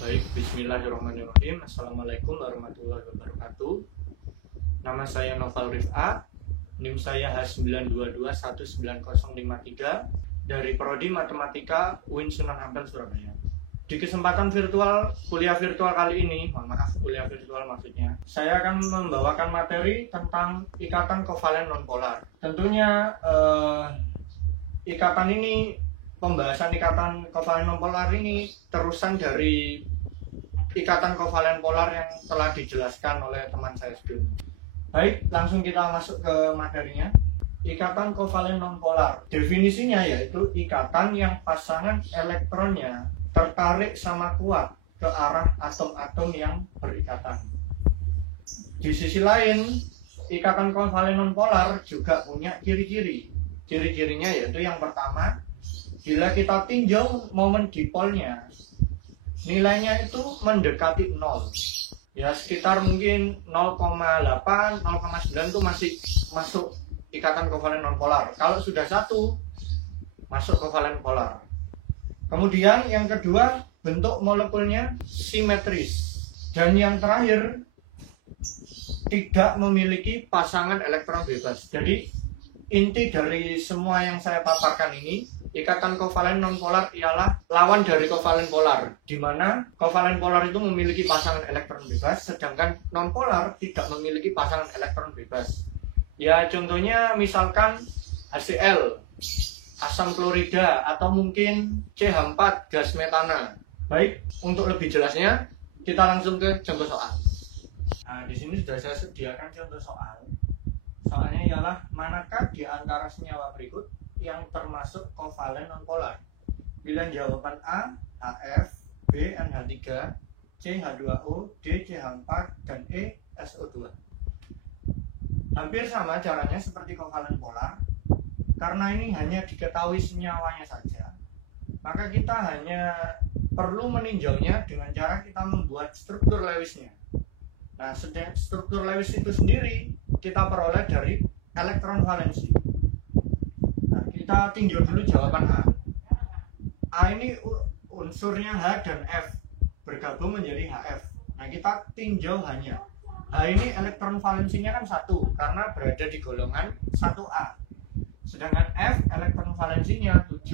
Baik, bismillahirrahmanirrahim. Assalamualaikum warahmatullahi wabarakatuh. Nama saya Noval Rif'a, NIM saya H922190053 dari Prodi Matematika UIN Sunan Ampel, Surabaya. Di kesempatan kuliah virtual kali ini, kuliah virtual maksudnya, saya akan membawakan materi tentang ikatan kovalen nonpolar. Tentunya pembahasan ikatan kovalen nonpolar ini terusan dari ikatan kovalen polar yang telah dijelaskan oleh teman saya sebelumnya. Baik, langsung kita masuk ke materinya. Ikatan kovalen nonpolar, definisinya yaitu ikatan yang pasangan elektronnya tertarik sama kuat ke arah atom-atom yang berikatan. Di sisi lain, ikatan kovalen nonpolar juga punya ciri-ciri. Ciri-cirinya yaitu yang pertama, bila kita tinjau momen dipolnya, nilainya itu mendekati 0. Ya sekitar mungkin 0,8, 0,9 itu masih masuk ikatan kovalen nonpolar. Kalau sudah 1, masuk kovalen polar. Kemudian yang kedua, bentuk molekulnya simetris. Dan yang terakhir, tidak memiliki pasangan elektron bebas. Jadi inti dari semua yang saya paparkan ini, ikatan kovalen nonpolar ialah lawan dari kovalen polar, di mana kovalen polar itu memiliki pasangan elektron bebas, sedangkan nonpolar tidak memiliki pasangan elektron bebas. Ya contohnya misalkan HCl, asam klorida, atau mungkin CH4, gas metana. Baik, untuk lebih jelasnya kita langsung ke contoh soal. Nah, di sini sudah saya sediakan contoh soal. Soalnya ialah manakah di antara senyawa berikut yang termasuk kovalen nonpolar? Pilihan jawaban A, HF, B, NH3, C, H2O, D, CH4, dan E, SO2. Hampir sama caranya seperti kovalen polar. Karena ini hanya diketahui senyawanya saja, maka kita hanya perlu meninjaunya dengan cara kita membuat struktur Lewisnya. Nah, struktur Lewis itu sendiri kita peroleh dari elektron valensi. Kita tinjau dulu jawaban A. A ini unsurnya H dan F bergabung menjadi HF. Nah, kita tinjau H-nya. H ini elektron valensinya kan 1 karena berada di golongan 1A. Sedangkan F elektron valensinya 7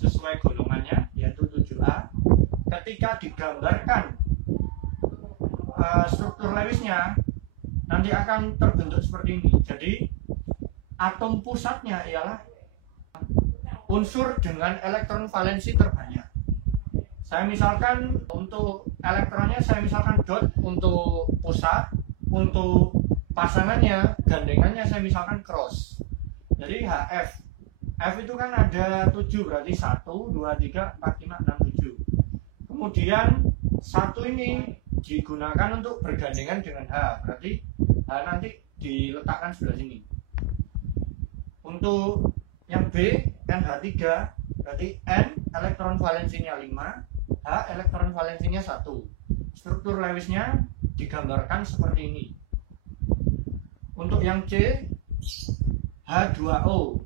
sesuai golongannya yaitu 7A. Ketika digambarkan struktur Lewisnya nanti akan terbentuk seperti ini. Jadi atom pusatnya ialah unsur dengan elektron valensi terbanyak. Saya misalkan untuk elektronnya saya misalkan dot untuk pusat, untuk pasangannya, gandengannya saya misalkan cross. Jadi HF. F itu kan ada 7 berarti 1, 2, 3, 4, 5, 6, 7. Kemudian 1 ini digunakan untuk bergandengan dengan H. Berarti H nanti diletakkan sebelah sini. Untuk yang B, NH3, berarti N elektron valensinya 5, H elektron valensinya 1. Struktur Lewisnya digambarkan seperti ini. Untuk yang C, H2O,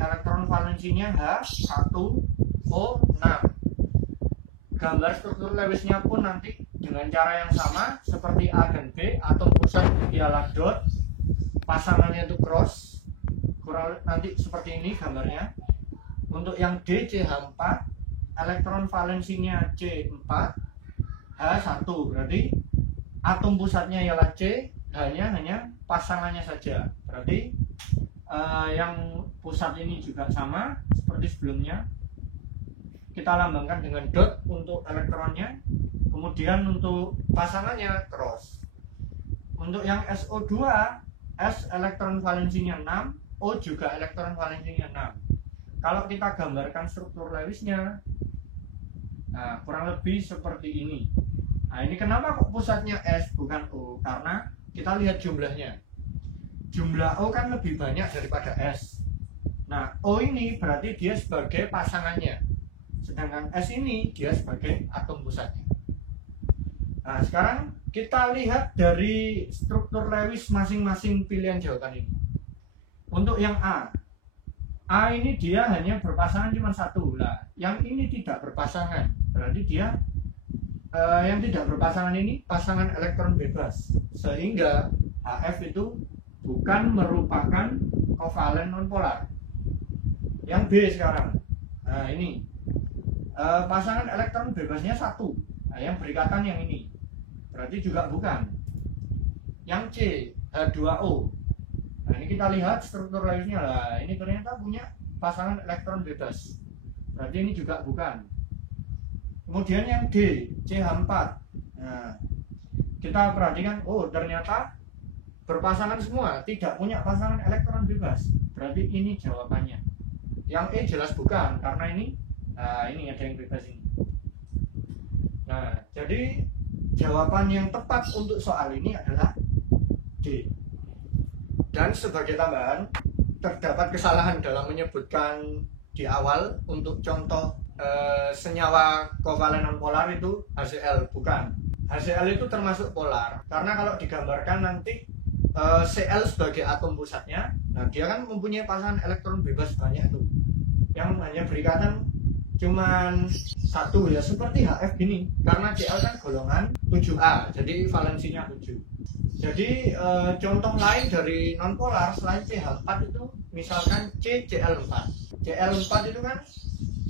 elektron valensinya H1O6. Gambar struktur Lewisnya pun nanti dengan cara yang sama seperti A dan B. Atom pusat ialah dot, pasangannya itu cross, kurang nanti seperti ini gambarnya. Untuk yang D, CH4, elektron valensinya C4, H1, berarti atom pusatnya ialah C, H-nya hanya pasangannya saja. Berarti yang pusat ini juga sama seperti sebelumnya. Kita lambangkan dengan dot untuk elektronnya, kemudian untuk pasangannya cross. Untuk yang SO2, S elektron valensinya 6, O juga elektron valensinya 6. Kalau kita gambarkan struktur Lewisnya, nah, kurang lebih seperti ini. Nah, ini kenapa kok pusatnya S bukan O? Karena kita lihat jumlahnya. Jumlah O kan lebih banyak daripada S. Nah, O ini berarti dia sebagai pasangannya, sedangkan S ini dia sebagai atom pusatnya. Nah, sekarang kita lihat dari struktur Lewis masing-masing pilihan jawaban ini. Untuk yang A ini dia hanya berpasangan cuma 1 lah. Yang ini tidak berpasangan, berarti dia yang tidak berpasangan ini pasangan elektron bebas, sehingga HF itu bukan merupakan kovalen nonpolar. Yang B sekarang, nah ini pasangan elektron bebasnya satu, nah yang berikatan yang ini berarti juga bukan. Yang C, H2O, nah ini kita lihat struktur layusnya lah, ini ternyata punya pasangan elektron bebas, berarti ini juga bukan. Kemudian yang D, CH4, nah kita perhatikan, oh ternyata berpasangan semua, tidak punya pasangan elektron bebas, berarti ini jawabannya. Yang E jelas bukan, karena ini, nah ini ada yang bebas ini. Nah, jadi jawaban yang tepat untuk soal ini adalah D. Dan sebagai tambahan, terdapat kesalahan dalam menyebutkan di awal untuk contoh senyawa kovalen nonpolar itu HCl, bukan. HCl itu termasuk polar, karena kalau digambarkan nanti Cl sebagai atom pusatnya, nah dia kan mempunyai pasangan elektron bebas banyak tuh, yang hanya berikatan cuman satu ya, seperti HF gini, karena Cl kan golongan 7A, jadi valensinya 7. Jadi contoh lain dari nonpolar selain CH4 itu misalkan CCl4. Cl4 itu kan,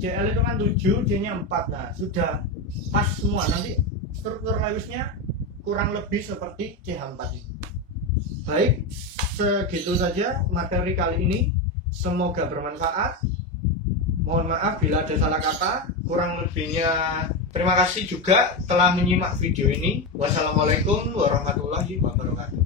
Cl itu kan 7, C nya 4, nah sudah pas semua, nanti struktur layusnya kurang lebih seperti CH4 ini. Baik, segitu saja materi kali ini, semoga bermanfaat. Mohon maaf bila ada salah kata, kurang lebihnya terima kasih juga telah menyimak video ini. Wassalamualaikum warahmatullahi wabarakatuh.